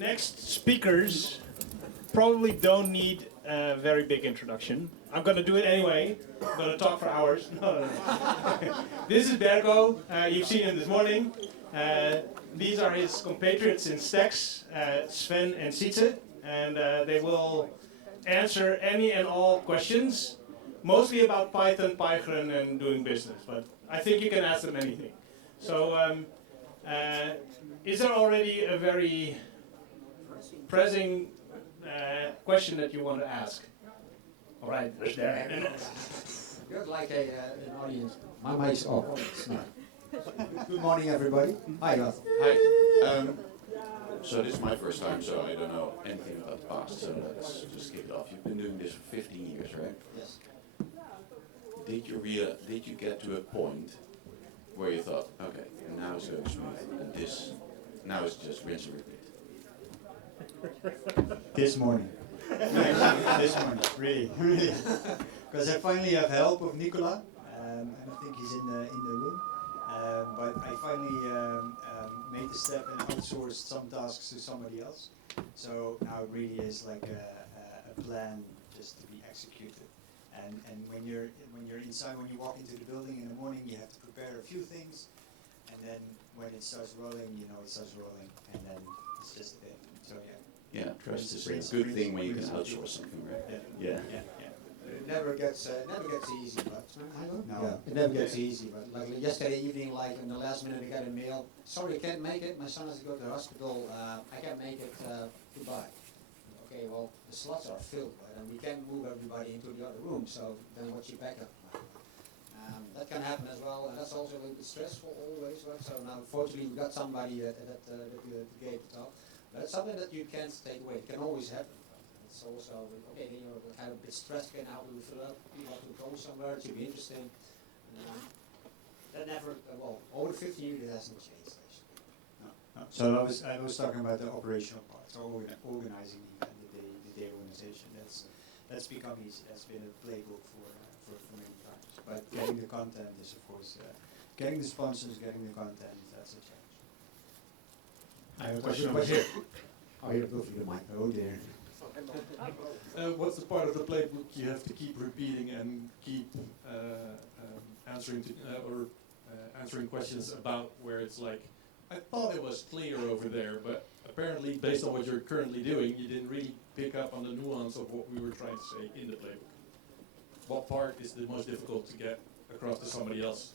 next speakers probably don't need a very big introduction. I'm going to do it anyway. I'm going to talk for hours. No. This is Berco. You've seen him this morning. These are his compatriots in Stacks, Sven and Sietse, and they will answer any and all questions, mostly about Python, pyGrun, and doing business. But I think you can ask them anything. So, is there already a very pressing question that you want to ask? All right, there's there. You're like an audience. My mic's off. Oh, it's not. Good morning, everybody. Hi, Goth. Hi. So this is my first time, so I don't know anything about the past. So let's just kick it off. You've been doing this for 15 years, right? Yes. Did you get to a point where you thought, okay, now it's going smooth, and now it's just rinse and repeat? This morning. This morning, really. Because I finally have help of Nicola, and I think he's in the room. But I finally made the step and outsourced some tasks to somebody else. So now it really is like a plan just to be executed. And when you're inside, when you walk into the building in the morning, you have to prepare a few things, and then when it starts rolling, you know it starts rolling, and then it's just a thing. So yeah. Yeah, trust is a good thing when you can outsource something, right? Yeah. It never gets easy, but it never gets easy. But like yesterday evening, like in the last minute, I got a mail. Sorry, I can't make it. My son has to go to the hospital. I can't make it. Goodbye. Okay, well the slots are filled, right? And we can't move everybody into the other room. So then what's your backup? That can happen as well, and that's also a little bit stressful always, right? So now, fortunately, we got somebody that gave the talk. But it's something that you can't take away. It can always happen. It's also, okay, then you're kind of a bit stressed, okay, how do we fill up? You want to go somewhere, it should be interesting. That never, over 15 years it hasn't changed, actually. No. So I was talking about the operational part, so organizing the day organization. That's become easy. That's been a playbook for many times. But getting the content is, of course, getting the sponsors, getting the content, that's a challenge. I have a question over here. Oh, you're going for the mic. Oh, dear. What's the part of the playbook you have to keep repeating and keep answering questions about where it's like, I thought it was clear over there, but apparently based on what you're currently doing, you didn't really pick up on the nuance of what we were trying to say in the playbook. What part is the most difficult to get across to somebody else?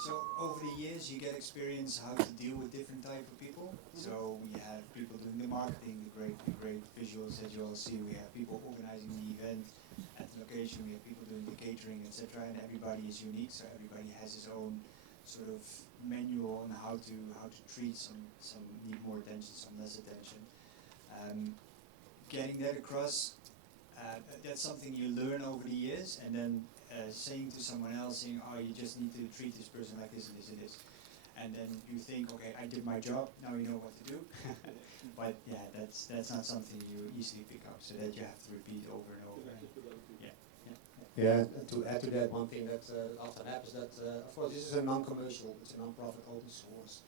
So over the years, you get experience how to deal with different type of people. So we have people doing the marketing, the great visuals that you all see. We have people organizing the event at the location. We have people doing the catering, etc. And everybody is unique, so everybody has his own sort of manual on how to treat some need more attention, some less attention. Getting that across, that's something you learn over the years, and then saying to someone else, saying, oh, you just need to treat this person like this and this and this. And then you think, okay, I did my job, now you know what to do. But yeah, that's not something you easily pick up, so that you have to repeat over and over. Yeah, to add to that, one thing that often happens that, of course, this is a non-commercial, it's a non-profit open source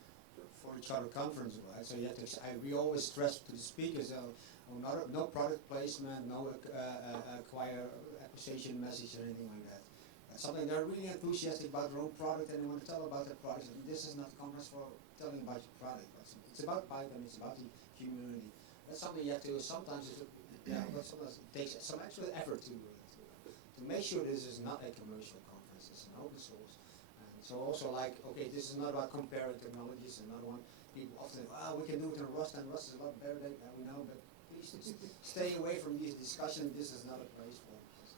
for a charter conference, right? So you have to, we always stress to the speakers, no product placement, no acquisition message or anything like that. Something they're really enthusiastic about their own product and they want to tell about their product. And this is not a conference for telling about your product. It's about Python, it's about the community. That's something you have to, sometimes it takes some extra effort to make sure this is not a commercial conference, it's an open source. And so also like, okay, this is not about comparing technologies, another one. People often, we can do it in Rust, and Rust is a lot better than we know, but please stay away from these discussions. This is not a place for this.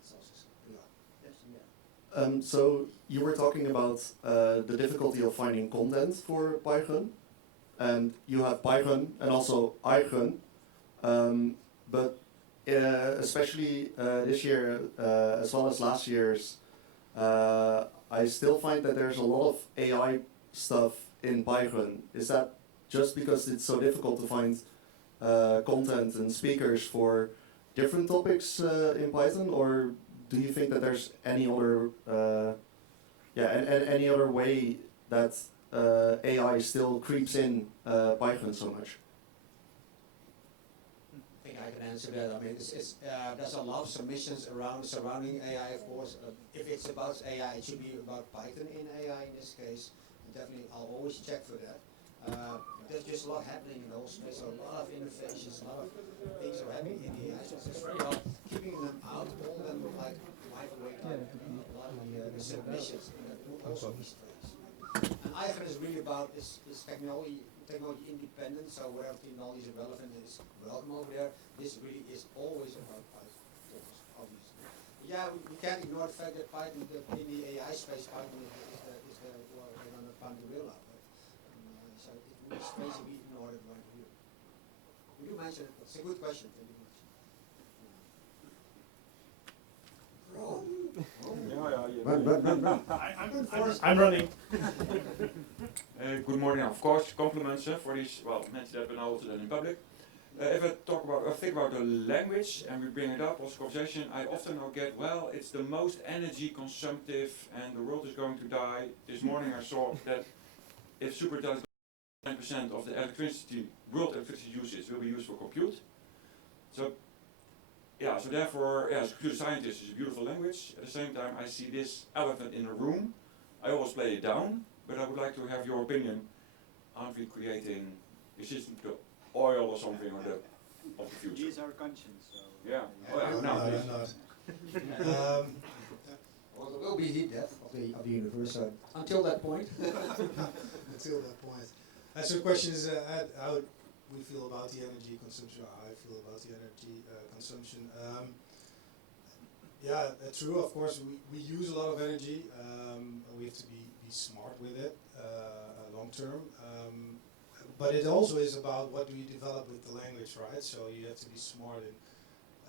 It's also pretty hard. So you were talking about the difficulty of finding content for pyGrun, and you have pyGrun and also iGrun, but especially this year as well as last year's, I still find that there's a lot of AI stuff in pyGrun. Is that just because it's so difficult to find content and speakers for different topics in Python, or do you think that there's any other yeah, and any other way that AI still creeps in pyGrun so much? I think I can answer that. I mean, there's a lot of submissions surrounding AI, of course. If it's about AI, it should be about Python in AI in this case. And definitely, I'll always check for that. There's just a lot happening in the whole space. A lot of innovations, a lot of things are happening in the AI. So it's very hard keeping them out, all of them like wipe away a lot of the submissions. And that will also be strange. And pyGrun is really about is technology independent, so wherever technology is relevant is welcome over there. This really is always about Python, obviously. Yeah, we can't ignore the fact that Python, in the AI space, Python is the well, we're going to find the real out. So it would be strange if we ignore it right here. We do mention it, but it's a good question. Thank you much. I'm running. Good morning. Of course, compliments for these mentioned that, but now also in public. If I think about the language and we bring it up as conversation, I often get, well, it's the most energy consumptive and the world is going to die. This morning I saw that if superintelligence 9% of the world electricity usage will be used for compute. So therefore, as a computer scientist, it's a beautiful language. At the same time, I see this elephant in the room. I always play it down, but I would like to have your opinion. Aren't we creating a system to oil or something of the future? These are conscience. So Yeah. Well, there will be heat death of the universe until that point. Until that point. So the question is how we feel about the energy consumption, how I feel about the energy consumption. True, of course, we use a lot of energy. We have to be smart with it long term. But it also is about what do you develop with the language, right? So you have to be smart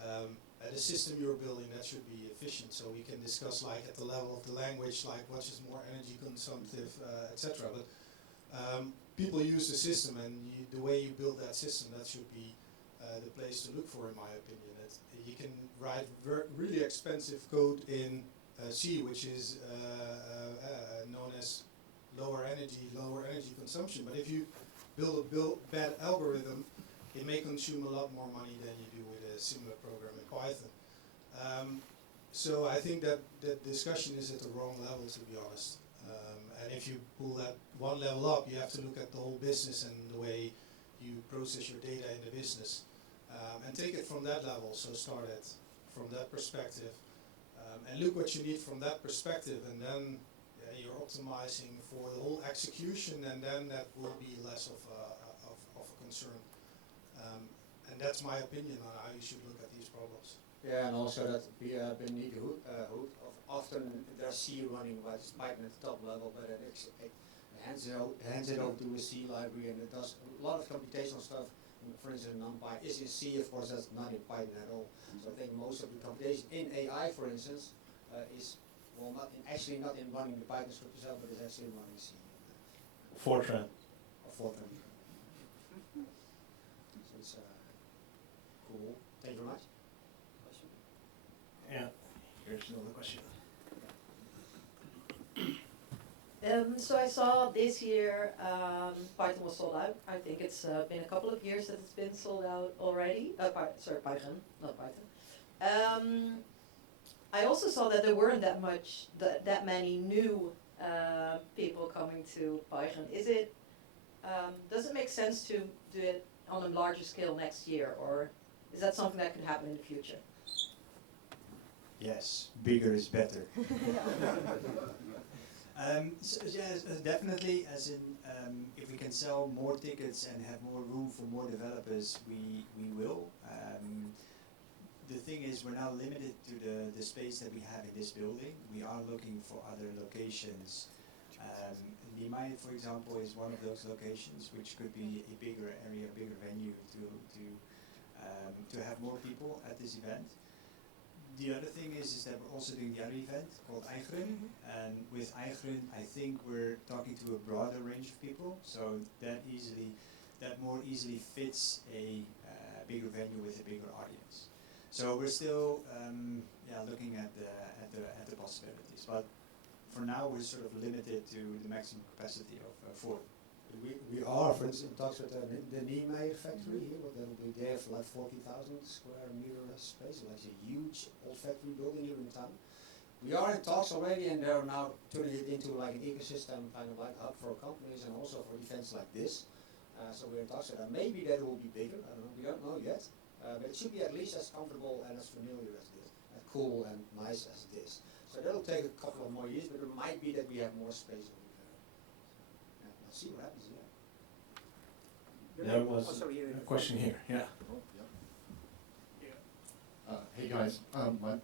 in the system you're building that should be efficient. So we can discuss like at the level of the language, like what is more energy consumptive, etc. But people use the system, and the way you build that system, that should be the place to look for, in my opinion. You can write really expensive code in C, which is known as lower energy consumption. But if you build a bad algorithm, it may consume a lot more money than you do with a similar program in Python. So I think that discussion is at the wrong level, to be honest. And if you pull that one level up, you have to look at the whole business and the way you process your data in the business. And take it from that level, so start it from that perspective. And look what you need from that perspective, and then you're optimizing for the whole execution, and then that will be less of a concern. And that's my opinion on how you should look at these problems. Yeah, and also that beneath the hood, often there's C running, but it's Python at the top level, but it hands it over to a C library, and it does a lot of computational stuff. For instance, NumPy is in C, of course, that's not in Python at all. So I think most of the computation in AI, for instance, is actually not in running the Python script itself, but it's actually running C. Fortran. Or Fortran. So it's cool. Thank you very much. Yeah. Here's another question. So I saw this year Python was sold out. I think it's been a couple of years that it's been sold out already. pyGrun, not Python. I also saw that there weren't that many new people coming to pyGrun. Does it make sense to do it on a larger scale next year, or is that something that could happen in the future? yes, bigger is better. Yes, definitely. As in, if we can sell more tickets and have more room for more developers, we will. The thing is, we're now limited to the space that we have in this building. We are looking for other locations. Niemeyer, for example, is one of those locations, which could be a bigger area, a bigger venue to have more people at this event. The other thing is that we're also doing the other event called pyGrun, and with pyGrun, I think we're talking to a broader range of people, so that more easily fits a bigger venue with a bigger audience. So we're still looking at the possibilities, but for now we're sort of limited to the maximum capacity of 4. We are, for instance, in talks with the Niemeyer factory here. They have like 40,000 square meter space, like a huge old factory building here in town. We are in talks already, and they're now turning it into like an ecosystem, kind of like hub for companies and also for events like this. So we're in talks with that. Maybe that will be bigger. I don't know. We don't know yet, but it should be at least as comfortable and as familiar as this, as cool and nice as this. So that'll take a couple of more years, but it might be that we have more space. See what happens, There was a question here, yeah. Hey guys,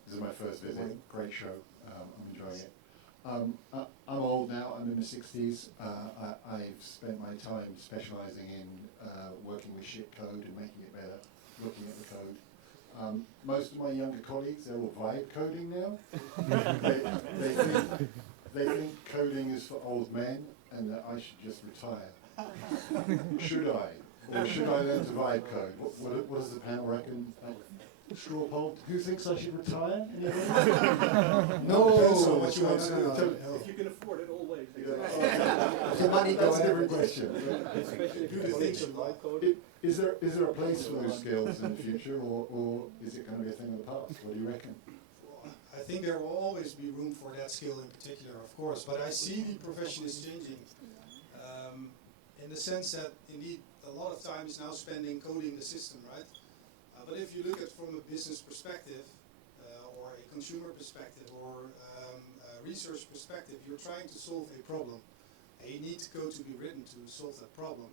this is my first visit. Great show. I'm enjoying it. I'm old now. I'm in my 60s. I've spent my time specialising in working with shit code and making it better, looking at the code. Most of my younger colleagues, they're all vibe coding now. they think coding is for old men and that I should just retire. Should I? Or should I learn to vibe code? What does the panel reckon? Straw poll. Who thinks I should retire? No. So what you want to do? If you can afford it, always. That's a different question. Do the things you like. Is there a place for those skills in the future, or is it going to be a thing of the past? What do you reckon? I think there will always be room for that skill in particular, of course, but I see the profession is changing in the sense that indeed a lot of time is now spending coding the system, right? But if you look at from a business perspective or a consumer perspective or a research perspective, you're trying to solve a problem. And you need code to be written to solve that problem.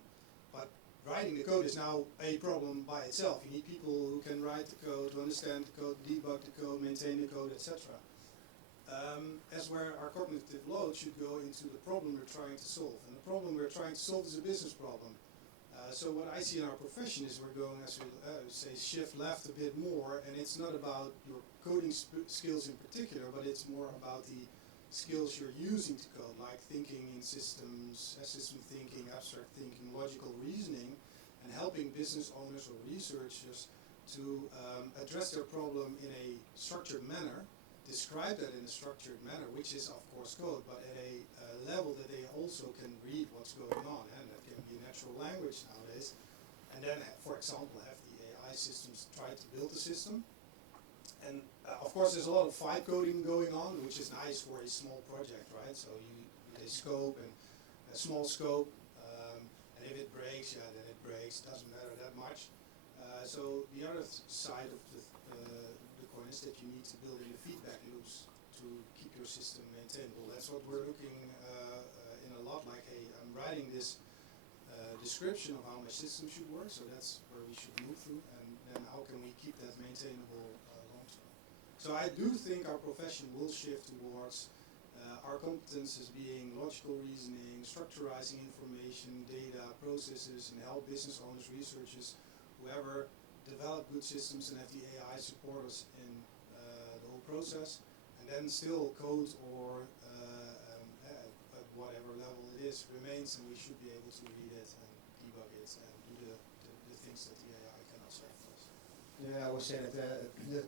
But writing the code is now a problem by itself. You need people who can write the code, to understand the code, debug the code, maintain the code, etc. As where our cognitive load should go into the problem we're trying to solve. And the problem we're trying to solve is a business problem. So what I see in our profession is we're going, as we say, shift left a bit more, and it's not about your coding skills in particular, but it's more about the skills you're using to code, like thinking in systems, system thinking, abstract thinking, logical reasoning, and helping business owners or researchers to address their problem in a structured manner, describe that in a structured manner, which is of course code, but at a level that they also can read what's going on, and that can be natural language nowadays. And then, for example, have the AI systems try to build the system. And of course, there's a lot of vibe coding going on, which is nice for a small project, right? So you need a scope and a small scope, and if it breaks, yeah, then it breaks. Doesn't matter that much. So the other side of the coin is that you need to build in the feedback loops to keep your system maintainable. That's what we're looking in a lot. Like, hey, I'm writing this description of how my system should work, so that's where we should move through, and then how can we keep that maintainable long term. So I do think our profession will shift towards our competences being logical reasoning, structurizing information, data, processes, and help business owners, researchers, whoever develop good systems and have the AI support us in the whole process, and then still code or at whatever level it is remains, and we should be able to read it and debug it and do the things that the AI cannot solve for us. Yeah, I would say that the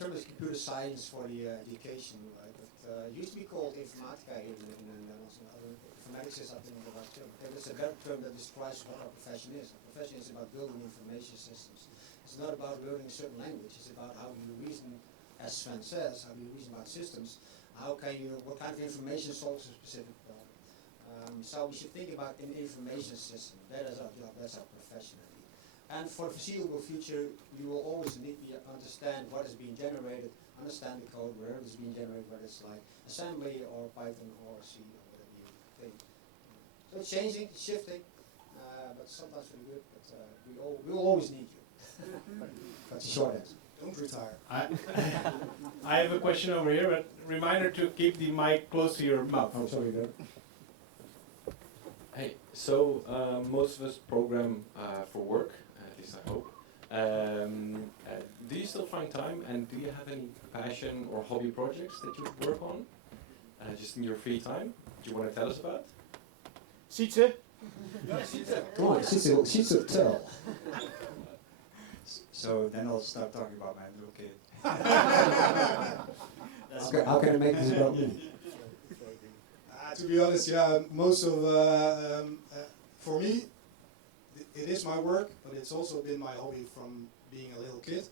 term is computer science for the education, right? It used to be called informatica here in the Netherlands. Informatics is, I think, the right term. It's a better term that describes what our profession is. Our profession is about building information systems. It's not about learning a certain language. It's about how you reason, as Sven says, how you reason about systems. How can you, what kind of information solves a specific problem? So we should think about an information system. That is our job. That's our profession. And for the foreseeable future, you will always need to understand what is being generated, understand the code, where it is being generated, whether it's like assembly or Python or C or whatever you think. So it's changing, it's shifting, but sometimes for the good, but we will always need you. That's a short answer. Don't retire. I have a question over here, but reminder to keep the mic close to your mouth. Oh, sorry, there. Hey, so most of us program for work, at least I hope. Do you still find time, and do you have any passion or hobby projects that you work on, just in your free time? Do you want to tell us about? Sietse? Come on, Sietse, tell. So then I'll start talking about my little kid. how can I make this about me? To be honest, yeah, most of, for me, it is my work, but it's also been my hobby from being a little kid.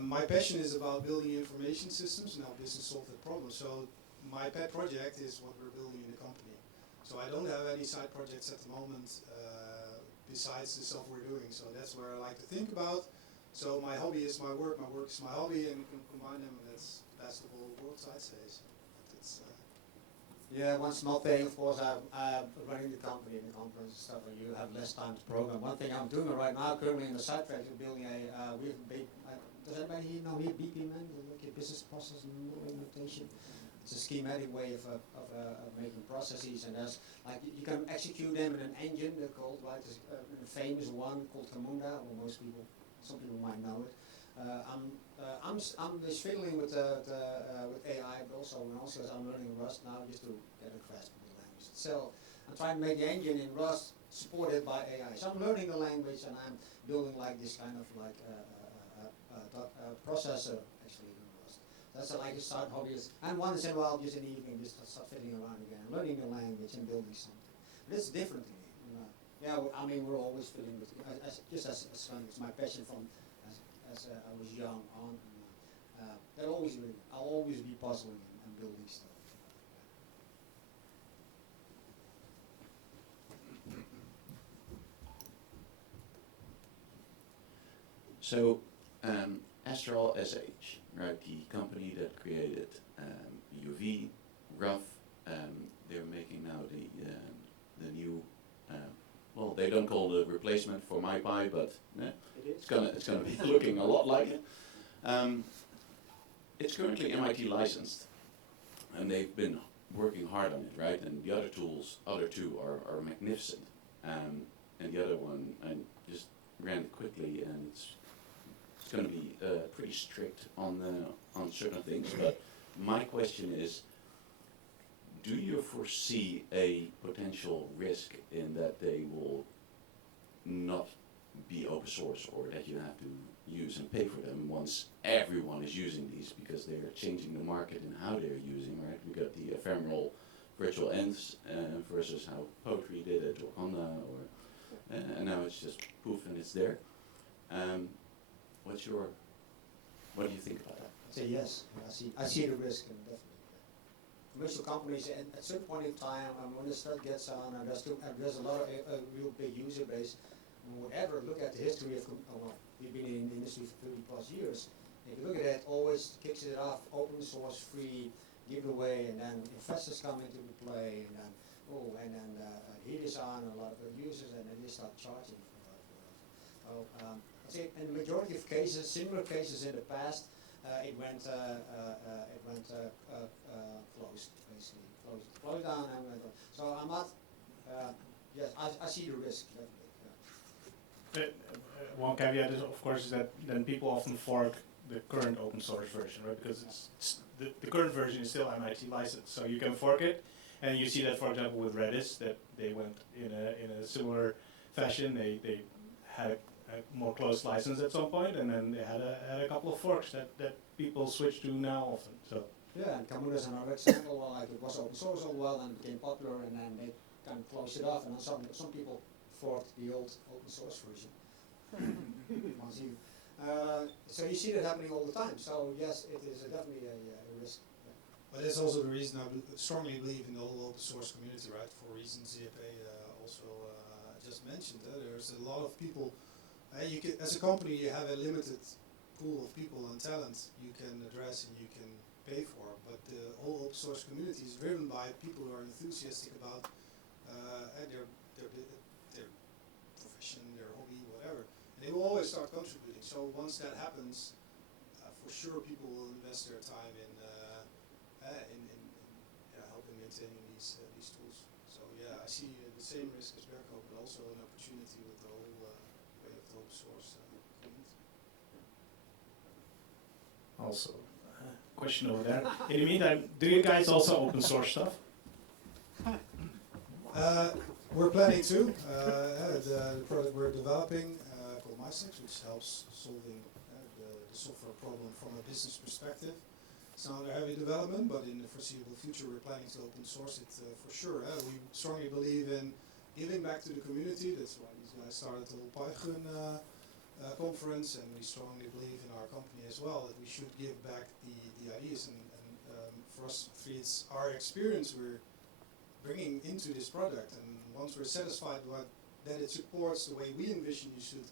My passion is about building information systems and how business solve that problem. So my pet project is what we're building in the company. So I don't have any side projects at the moment besides the stuff we're doing. So that's where I like to think about. So my hobby is my work is my hobby, and you can combine them, and that's the best of all worlds, I'd say. So it's, yeah, one small thing, of course, I'm running the company and the conference and stuff, and you have less time to program. One thing I'm doing right now, currently in the side track, we're building a, we have a big, does anybody here know here BPMN, like a business process implementation? It's a schematic way of making processes, and there's, like, you can execute them in an engine, they're called, right? There's a famous one called Camunda, or most people, some people might know it. I'm just fiddling with AI, but also as I'm learning Rust now, just to get a grasp of the language itself. I'm trying to make the engine in Rust supported by AI. So I'm learning the language, and I'm building like this kind of like processor actually in Rust. That's like a side hobby. And once in a while, just in the evening, just start fiddling around again, learning the language and building something. But it's different to me. Yeah, I mean, we're always fiddling with it. Just as Sven, it's my passion from as I was young on. I'll always be puzzling and building stuff. So, Astral SH, right, the company that created UV, Rough, they're making now the new, well, they don't call it a replacement for MyPy, but it's gonna be looking a lot like it. It's currently MIT licensed, and they've been working hard on it, right? And the other two are magnificent. And the other one, I just ran it quickly, and it's going to be pretty strict on certain things. But my question is, do you foresee a potential risk in that they will not be open source, or that you have to use and pay for them once everyone is using these, because they're changing the market and how they're using, right? We got the ephemeral virtual ends versus how Poetry did it, or Honda, or and now it's just poof and it's there. What do you think about that? I'd say yes. I see the risk, and definitely. Commercial companies, at a certain point in time, when the stuff gets on, and there's a lot of a real big user base. Whatever, look at the history of, well, we've been in the industry for 30 plus years. If you look at it, always kicks it off, open source, free, give it away, and then investors come into the play, and then heat is on a lot of the users, and then they start charging for it. So, I'd say in the majority of cases, similar cases in the past, it went closed, basically, closed down, and went on. So I'm not, yes, I see the risk, definitely. One caveat is, of course, is that then people often fork the current open source version, right? Because the current version is still MIT licensed, so you can fork it. And you see that, for example, with Redis, that they went in a similar fashion. They had a more closed license at some point, and then they had a couple of forks that people switch to now often. So yeah, and Camunda is another example. Well, like it was open source all well, and became popular, and then they kind of closed it off, and then some people forked the old open source version. So you see that happening all the time. So yes, it is definitely a risk. Yeah. But that's also the reason I strongly believe in the whole open source community, right? For reasons Zippe also just mentioned. There's a lot of people. You can, as a company, you have a limited pool of people and talent you can address and you can pay for. But the whole open source community is driven by people who are enthusiastic about their profession, their hobby, whatever. And they will always start contributing. So once that happens, for sure people will invest their time in helping maintaining these tools. So yeah, I see the same risk as Berco, but also an opportunity with the whole way of the open source community. also, question over there. In the meantime, do you guys also open source stuff? We're planning to. The product we're developing called MySex, which helps solving the software problem from a business perspective. it's not a heavy development, but in the foreseeable future we're planning to open source it for sure. We strongly believe in giving back to the community. That's why these guys started the whole pyGrun conference, and we strongly believe in our company as well that we should give back the ideas. And for us three, it's our experience we're bringing into this product. And once we're satisfied that it supports the way we envision you should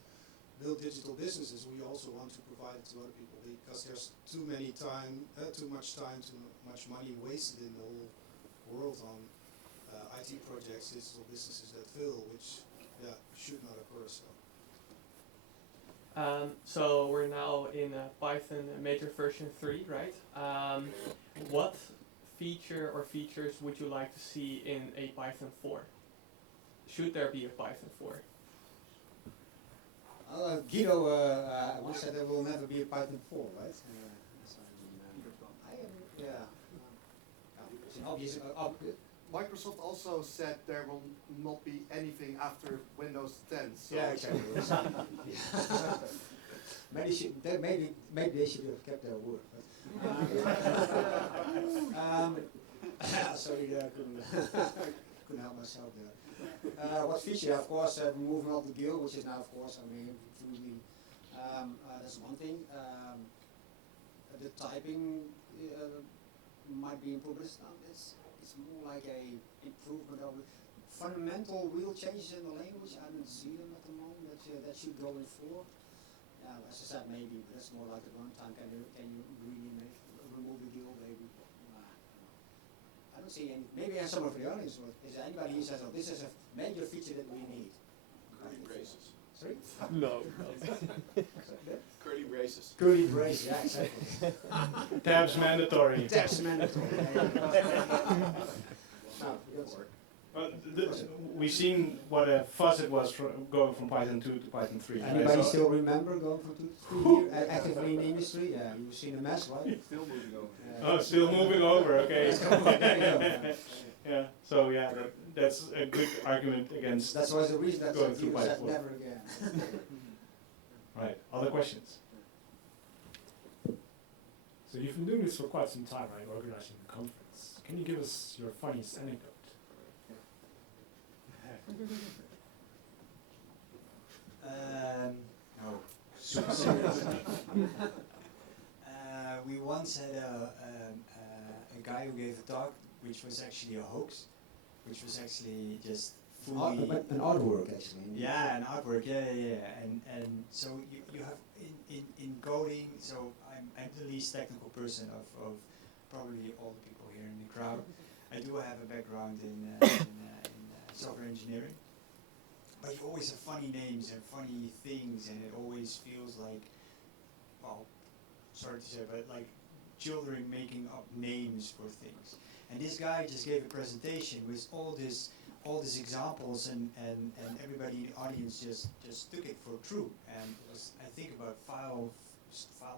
build digital businesses, we also want to provide it to other people, because there's too much time, too much money wasted in the whole world on IT projects, digital businesses that fail, which should not occur. So we're now in Python major version 3, right? What feature or features would you like to see in a Python 4? Should there be a Python 4? Guido once said there will never be a Python 4, right? It's an obvious. Microsoft also said there will not be anything after Windows 10. So Yeah, exactly. Maybe they should have kept their word. Sorry, I couldn't help myself there. What feature? Of course, moving up the guild, which is now, of course, truly, that's one thing. The typing might be improved, but it's more like a improvement of fundamental real changes in the language. I don't see them at the moment that should go in 4. As I said, maybe, but that's more like the runtime. Can you really remove the guild? Maybe. I don't see any. Maybe I have someone for the audience. Is there anybody who says, "Oh, this is a major feature that we need"? Curly braces. Sorry. No. Curly braces. Curly braces. Yeah, exactly. Tabs mandatory. Tabs mandatory. We've seen what a fuss it was going from Python 2 to Python 3. Anybody right? still remember going from 2 to 3 here, actively in the industry? Yeah, you've seen a mess, right? Still moving over. Oh, still moving over, okay. There Yeah, so yeah, that's a good argument against. That's why the reason that going through you said Python 4. never again. Right, other questions? So you've been doing this for quite some time, right? Organizing the conference. Can you give us your funniest anecdote? No, super serious. We once had a guy who gave a talk which was actually a hoax, which was actually just fully An artwork, actually. yeah, an artwork, yeah. And so you have in coding. So I'm the least technical person of probably all the people here in the crowd. I do have a background in software engineering, but you always have funny names and funny things, and it always feels like, well, sorry to say, but like children making up names for things. And this guy just gave a presentation with all these examples, and everybody in the audience just took it for true. And it was, I think, about file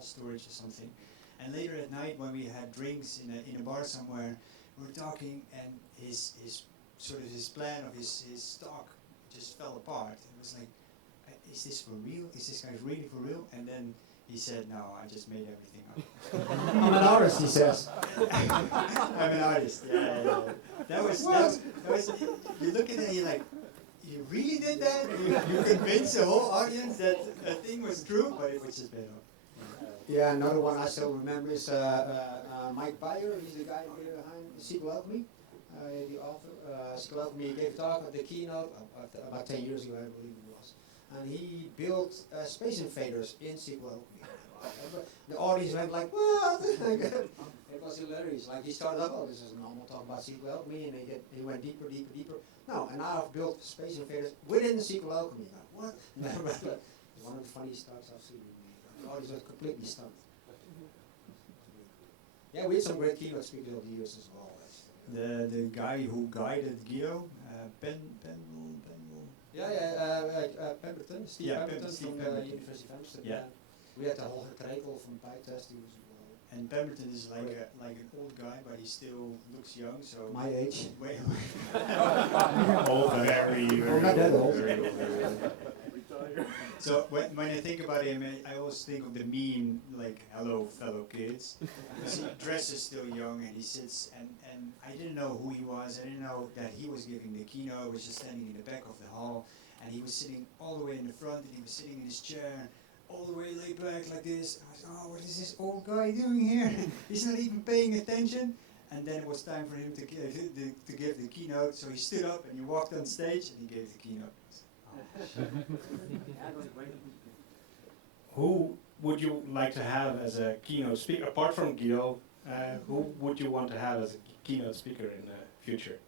storage or something. And later at night, when we had drinks in a bar somewhere, we were talking, and his plan of his talk just fell apart. It was like, is this for real? Is this guy really for real? And then he said, no, I just made everything up. I'm an artist, he says. I'm an artist. Yeah. That was. You look at it and you're like, you really did that? You convinced the whole audience that a thing was true, but it was just made up. Yeah, another one I still remember is Mike Bayer. He's the guy behind SQL Alchemy, the author. SQL Alchemy gave a talk at the keynote about 10 years ago, I believe it was. And he built Space Invaders in SQL Alchemy. The audience went like, what? It was hilarious. Like he started up, oh, this is a normal talk about SQL Alchemy, and he went deeper. No, and now I've built Space Invaders within the SQL Alchemy. Like, what? One of the funniest starts I've seen. The audience was completely stunned. Yeah, we had some great keynote speakers over the years as well. The guy who guided Guido, Pemberton, Steve Yeah, Pemberton Steve from Pemberton. the University of Amsterdam. Yeah. We had the whole Krekel from PyTest. He was and Pemberton is like an old guy, but he still looks young. So my age. Way. Old, very, Oh, not that old. So when I think about him, I always think of the meme, like, hello, fellow kids. Because he dresses still young and he sits, and I didn't know who he was. I didn't know that he was giving the keynote. I was just standing in the back of the hall, and he was sitting all the way in the front, and he was sitting in his chair, all the way laid back like this. I was, oh, what is this old guy doing here? He's not even paying attention. And then it was time for him to give the keynote, so he stood up and he walked on stage and he gave the keynote. Who would you like to have as a keynote speaker, apart from Guido? Who would you want to have as a keynote speaker in the future?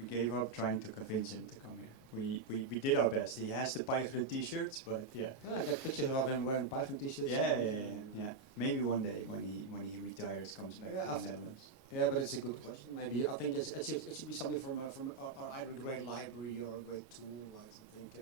We gave up trying to convince him to come here. We did our best. He has the pyGrun t-shirts, but yeah. I got pictures of him wearing pyGrun t-shirts. Yeah. Maybe one day when he retires, comes back to the Netherlands. Yeah, but it's a good question. Maybe I think it should be something from either a great library or a great tool. I think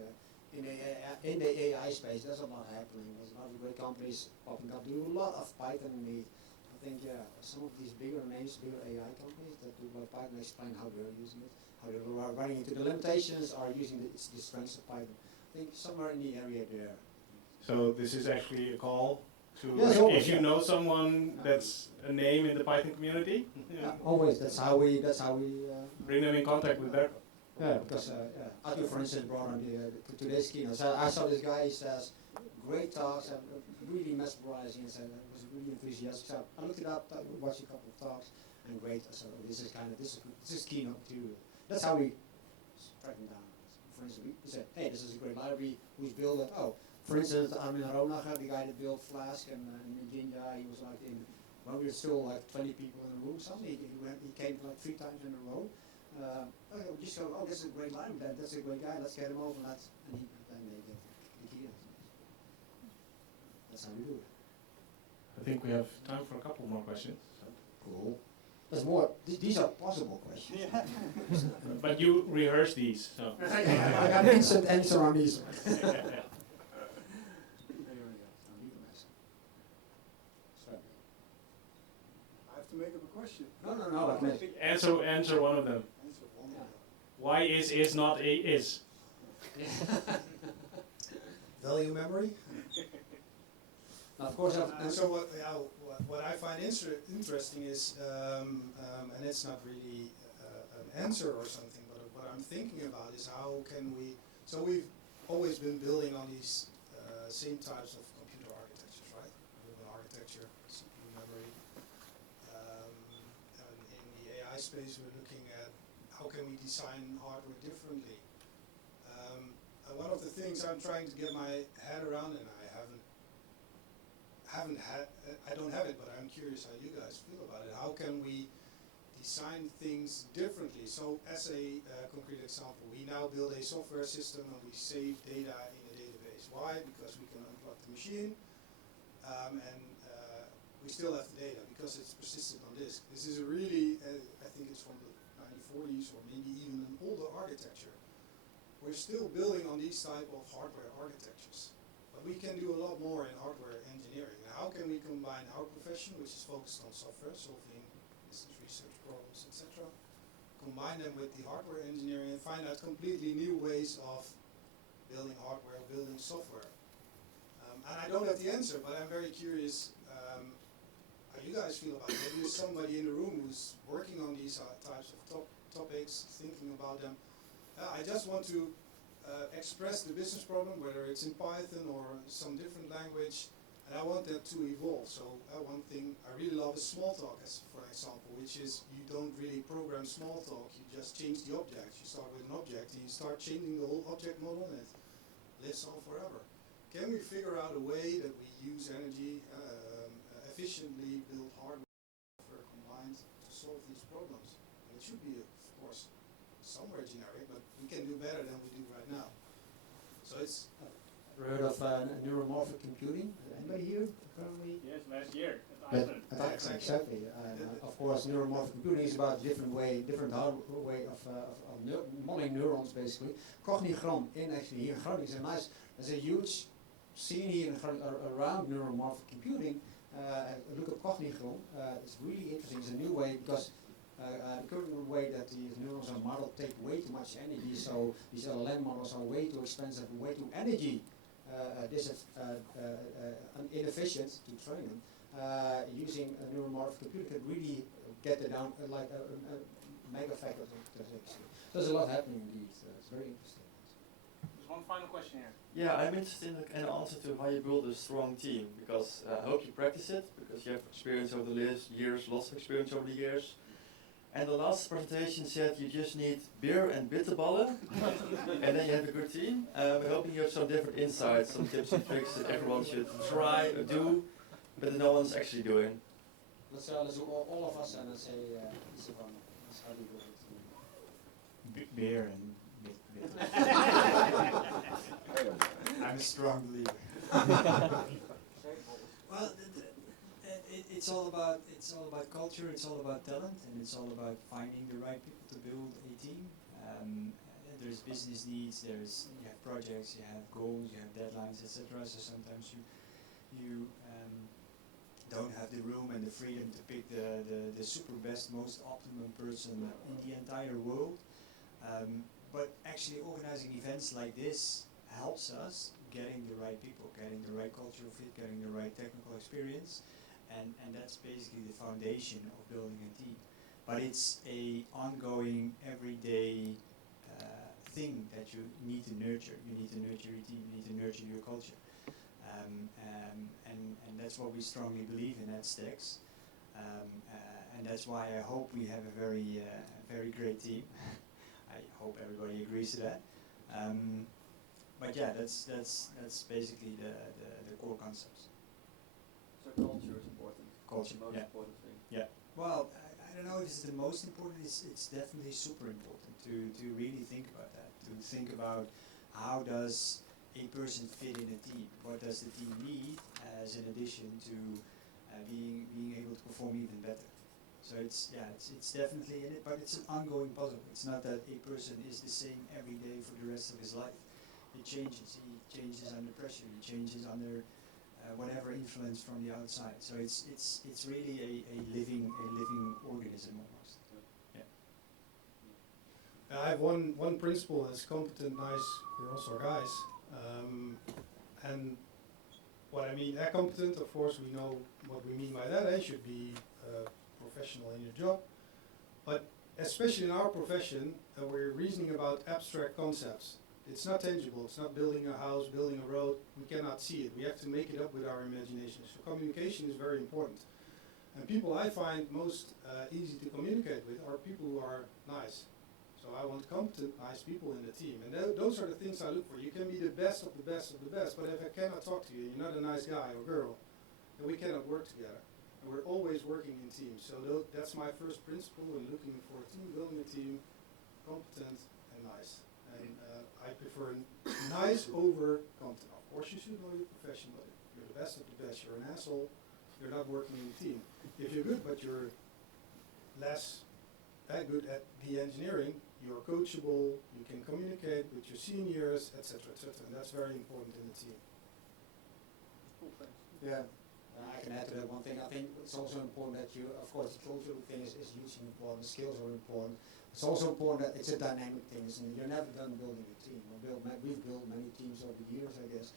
in the AI space, there's a lot happening. There's a lot of great companies popping up, do a lot of Python need. I think some of these bigger names, bigger AI companies that do a lot of Python explain how they're using it, how they're running into the limitations, or using the strengths of Python. I think somewhere in the area there. So this is actually a call to, yes, if you know someone that's a name in the Python community, always. That's how we bring them in contact with Berco. Yeah, because Arthur, for instance, brought on today's keynote. So I saw this guy. He says great talks, really mesmerizing, and said was really enthusiastic. So I looked it up, watched a couple of talks, and great. So this is keynote material. That's how we track them down. For instance, we said, hey, this is a great library. Who's built it? Oh. For instance, Armin Ronacher, the guy that built Flask and Ninja, he was like when we were still like 20 people in the room, suddenly he came like 3 times in a row. We just go, oh, this is a great line, that's a great guy, let's get him over, and then they get the key. That's how we do it. I think we have time for a couple more questions. Cool. There's more, these are possible questions. But you rehearse these, so. I got an instant answer on these. Make up a question. No. Answer one of them. Why is not a is? Value memory. Now, of course. So what I find interesting is, and it's not really an answer or something, but what I'm thinking about is how can we. So we've always been building on these same types of computer architectures, right? Urban architecture, CPU memory. In the AI space, we're looking at how can we design hardware differently. And one of the things I'm trying to get my head around, and I don't have it, but I'm curious how you guys feel about it. How can we design things differently? So, as a concrete example, we now build a software system and we save data in a database. Why? Because we can unplug the machine, and we still have the data because it's persistent on disk. This is a really, I think it's from the 1940s or maybe even an older architecture. We're still building on these type of hardware architectures, but we can do a lot more in hardware engineering. And how can we combine our profession, which is focused on software, solving business research problems, etc., combine them with the hardware engineering and find out completely new ways of building hardware, building software. And I don't have the answer, but I'm very curious how you guys feel about it. Maybe there's somebody in the room who's working on these types of topics, thinking about them. I just want to express the business problem, whether it's in Python or some different language, and I want that to evolve. So one thing I really love is Smalltalk, as for example, which is you don't really program Smalltalk, you just change the object. You start with an object and you start changing the whole object model and it lives on forever. Can we figure out a way that we use energy, efficiently build hardware combined to solve these problems? And it should be, of course, somewhere generic, but we can do better than we do right now. So it's... Heard of neuromorphic computing? Anybody here currently? Yes, last year. Exactly. Of course, neuromorphic computing is about a different way of modeling neurons, basically. pyGrunn actually here in Groningen there's a huge scene here around neuromorphic computing. Look at pyGrunn. It's really interesting. It's a new way because the current way that these neurons are modeled take way too much energy. So these LLM models are way too expensive, way too energy inefficient to train them, using a neuromorphic computer could really get it down like a mega factor of 6. There's a lot happening indeed. It's very interesting. There's one final question here. Yeah, I'm interested in an answer to how you build a strong team, because I hope you practice it, because you have experience over the years, lots of experience over the years. And the last presentation said you just need beer and bitterballen, and then you have a good team. I'm hoping you have some different insights, some tips and tricks that everyone should try or do, but that no one's actually doing. Let's do all of us and let's say, let's how do you do it? Beer and bitter. I'm a strong believer. Well, it's all about culture. It's all about talent, and it's all about finding the right people to build a team. There's business needs. You have projects. You have goals. You have deadlines, etc. So sometimes you don't have the room and the freedom to pick the super best, most optimum person in the entire world. But actually, organizing events like this helps us getting the right people, getting the right cultural fit, getting the right technical experience. And that's basically the foundation of building a team. But it's a ongoing, everyday thing that you need to nurture. You need to nurture your team. You need to nurture your culture. And that's what we strongly believe in at Stacks. And that's why I hope we have a very great team. I hope everybody agrees to that. But yeah, that's basically the core concepts. So culture is important. Culture, the most yeah. important thing. Yeah. Well, I don't know if this is the most important. It's definitely super important to really think about that. To think about how does a person fit in a team? What does the team need as an addition to being able to perform even better? So it's definitely in it, but it's an ongoing puzzle. It's not that a person is the same every day for the rest of his life. It changes. He changes under pressure. He changes under whatever influence from the outside. So it's really a living organism almost. Yeah. I have one principle that's competent, nice girls or guys. And what I mean, competent, of course, we know what we mean by that. They should be professional in your job. But especially in our profession, we're reasoning about abstract concepts. It's not tangible. It's not building a house, building a road. We cannot see it. We have to make it up with our imagination. So communication is very important. And people I find most easy to communicate with are people who are nice. So I want competent, nice people in the team. And those are the things I look for. You can be the best of the best of the best, but if I cannot talk to you, you're not a nice guy or girl, then we cannot work together. And we're always working in teams. So that's my first principle when looking for a team, building a team, competent and nice. And I prefer nice over competent. Of course you should know your profession, but if you're the best of the best, you're an asshole, you're not working in a team. If you're good, but you're less good at the engineering, you're coachable, you can communicate with your seniors, etc., etc. And that's very important in the team. Yeah, I can add to that one thing. I think it's also important that you, of course, the cultural thing is hugely important, the skills are important. It's also important that it's a dynamic thing, and you're never done building a team. We've built many teams over the years, I guess.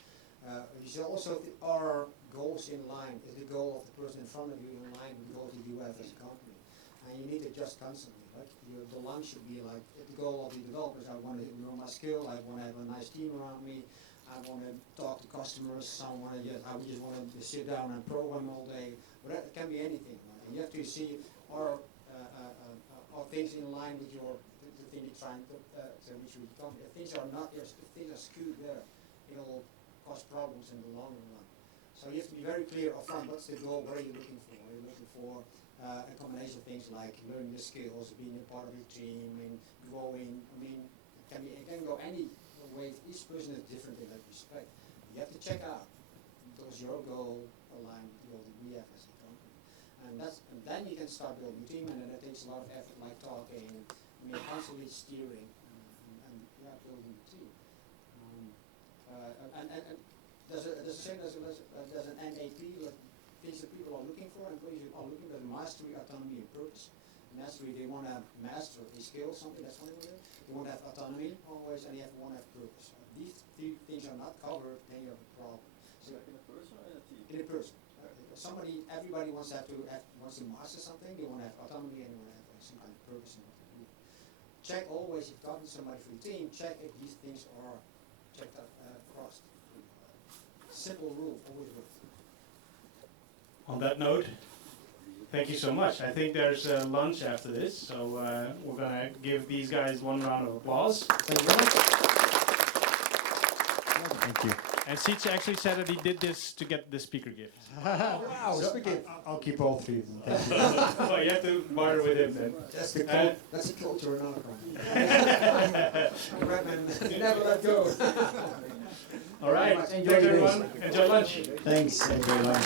You should also, our goals in line, is the goal of the person in front of you in line with the goals that you have as a company. And you need to adjust constantly. Like the line should be like the goal of the developers. I want to know my skill. I want to have a nice team around me. I want to talk to customers. I just want to sit down and program all day. But it can be anything. Right? And you have to see are things in line with the thing you're trying to reach with the company. If things are not, if things are skewed there, it'll cause problems in the long run. So you have to be very clear upfront. What's the goal? What are you looking for? Are you looking for a combination of things like learning the skills, being a part of your team, and growing? I mean, it can go any way. Each person is different in that respect. You have to check out, does your goal align with the goal that we have as a company? And then you can start building a team, and then it takes a lot of effort, like talking, constantly steering, and building a team. And there's an NAP, like things that people are looking for, employees are looking for mastery, autonomy, and purpose. And mastery. They want to master a skill, something that's funny with it. They want to have autonomy always, and they want to have purpose. These three things are not covered, then you have a problem. So Like in a person or in a team? in a person, everybody wants to master something. They want to have autonomy and they want to have some kind of purpose in what they do. Check always, if you're talking to somebody from your team, check if these things are checked out, crossed. Simple rule, always works. On that note, thank you so much. I think there's lunch after this, so we're gonna give these guys one round of applause. Thank you very much. Thank you. And Sietse actually said that he did this to get the speaker gift. Wow, speaking. I'll keep all three. Well, you have to barter with him then. That's the that's a culture in our country. Never let go. All right. Enjoy Thanks your everyone. days. Enjoy lunch. Thanks. Enjoy lunch.